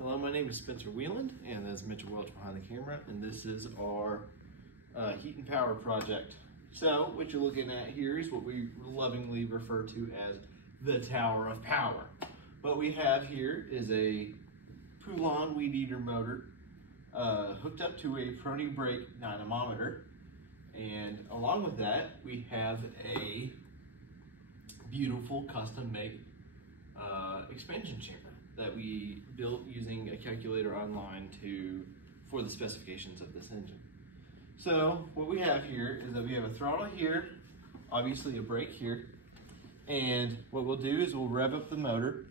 Hello, my name is Spencer Wheeland, and that's Mitchell Welch behind the camera, and this is our heat and power project. So, what you're looking at here is what we lovingly refer to as the Tower of Power. What we have here is a Poulan weed eater motor hooked up to a Prony brake dynamometer, and along with that, we have a beautiful custom-made expansion chamber that we built using a calculator online for the specifications of this engine. So what we have here is that we have a throttle here, obviously a brake here, and what we'll do is we'll rev up the motor,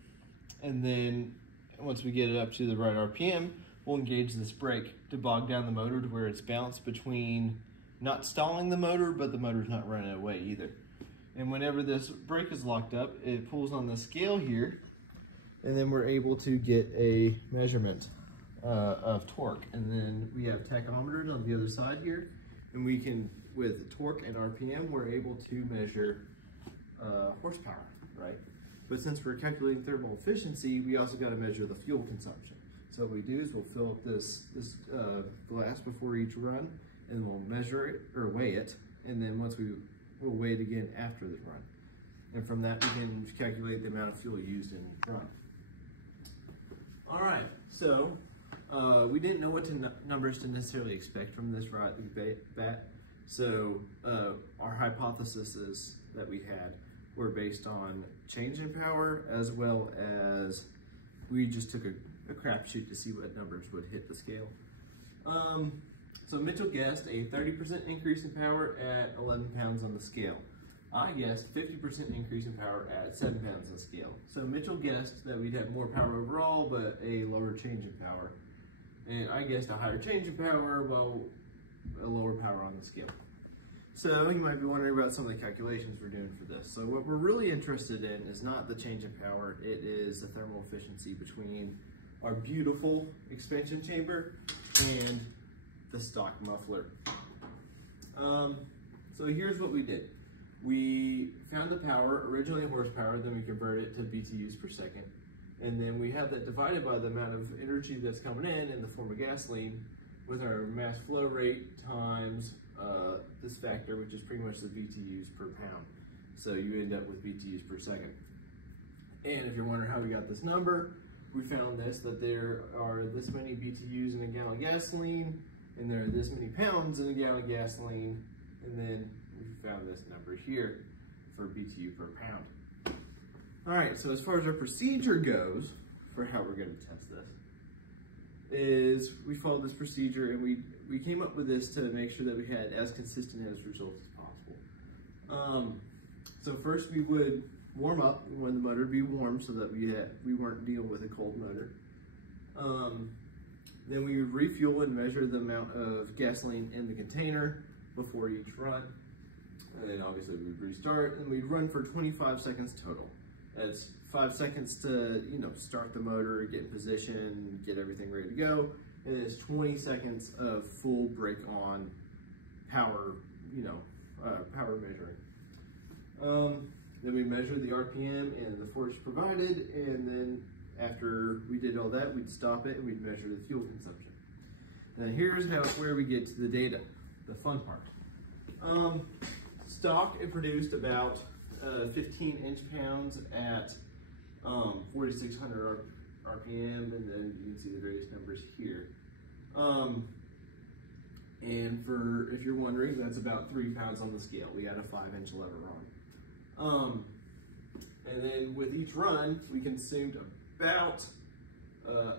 and then once we get it up to the right RPM, we'll engage this brake to bog down the motor to where it's balanced between not stalling the motor, but the motor's not running away either. And whenever this brake is locked up, it pulls on the scale here, and then we're able to get a measurement of torque. And then we have tachometers on the other side here, and we can, with torque and RPM, we're able to measure horsepower, right? But since we're calculating thermal efficiency, we also got to measure the fuel consumption. So what we do is we'll fill up this glass before each run, and we'll measure it or weigh it, and then we'll weigh it again after the run. And from that, we can calculate the amount of fuel used in each run. All right, so we didn't know what numbers to necessarily expect from this right at the bat. So our hypotheses that we had were based on change in power, as well as we just took a crapshoot to see what numbers would hit the scale. So Mitchell guessed a 30% increase in power at 11 pounds on the scale. I guessed 50% increase in power at 7 pounds on the scale. So Mitchell guessed that we'd have more power overall, but a lower change in power. And I guessed a higher change in power, while a lower power on the scale. So you might be wondering about some of the calculations we're doing for this. So what we're really interested in is not the change in power, it is the thermal efficiency between our beautiful expansion chamber and the stock muffler. So here's what we did. We found the power, originally horsepower, then we converted it to BTUs per second. And then we have that divided by the amount of energy that's coming in the form of gasoline with our mass flow rate times this factor, which is pretty much the BTUs per pound. So you end up with BTUs per second. And if you're wondering how we got this number, we found that there are this many BTUs in a gallon of gasoline, and there are this many pounds in a gallon of gasoline, and then we found this number here for BTU per pound. All right, so as far as our procedure goes for how we're going to test this, is we followed this procedure, and we came up with this to make sure that we had as consistent as results as possible. So first we would warm up. We wanted the motor to be warm so that we weren't dealing with a cold motor. Then we would refuel and measure the amount of gasoline in the container before each run. And then obviously we would restart, and we'd run for 25 seconds total. That's 5 seconds to start the motor, get in position, get everything ready to go. And it's 20 seconds of full brake on power, power measuring. Then we measured the RPM and the force provided, and then after we did all that, we'd stop it and we'd measure the fuel consumption. Now here's where we get to the data, the fun part. Stock, it produced about 15 inch-pounds at 4,600 RPM, and then you can see the various numbers here. And if you're wondering, that's about 3 pounds on the scale. We got a 5-inch lever run. And then with each run, we consumed about, a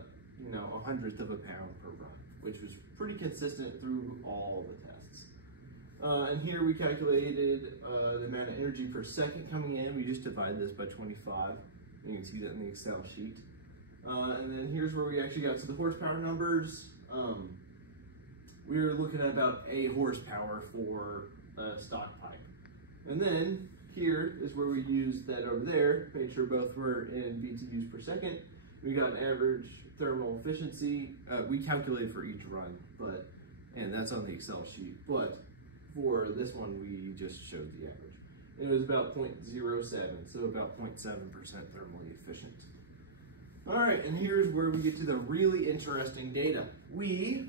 100th of a pound per run, which was pretty consistent through all the tests. And here we calculated the amount of energy per second coming in. We just divided this by 25. You can see that in the Excel sheet. And then here's where we actually got to the horsepower numbers. We were looking at about 8 horsepower for a stock pipe. And then here is where we used that over there, made sure both were in BTUs per second. We got an average thermal efficiency. We calculated for each run, and that's on the Excel sheet. But for this one, we just showed the average. It was about 0.07, so about 0.7% thermally efficient. All right, and here's where we get to the really interesting data. We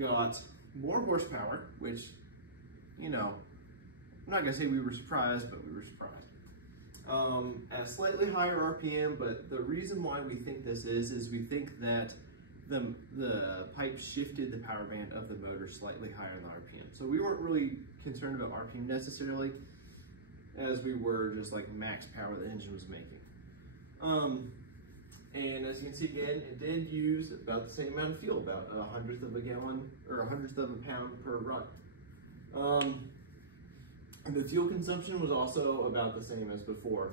got more horsepower, which, you know, I'm not gonna say we were surprised, but we were surprised. At a slightly higher RPM, but the reason why we think this is we think that the pipe shifted the power band of the motor slightly higher in the RPM. So we weren't really concerned about RPM necessarily, as we were just like max power the engine was making. And as you can see again, it did use about the same amount of fuel, about 1/100th of a gallon or 1/100th of a pound per run. The fuel consumption was also about the same as before.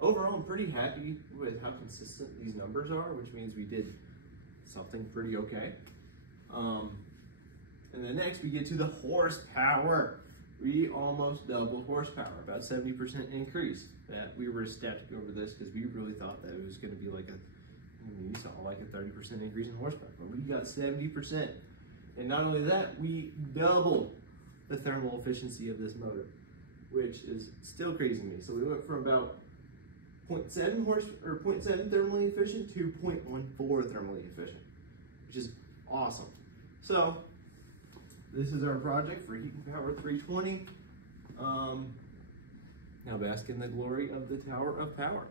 Overall, I'm pretty happy with how consistent these numbers are, which means we did something pretty okay. And then next we get to the horsepower. We almost doubled horsepower, about 70% increase. That we were ecstatic over this because we really thought that it was going to be like we saw like a 30% increase in horsepower, but we got 70%. And not only that, we doubled the thermal efficiency of this motor, which is still crazy to me. So we went from about 0.7 thermally efficient to 0.14 thermally efficient, which is awesome. So this is our project for Heat and Power 320. Now bask in the glory of the Tower of Power.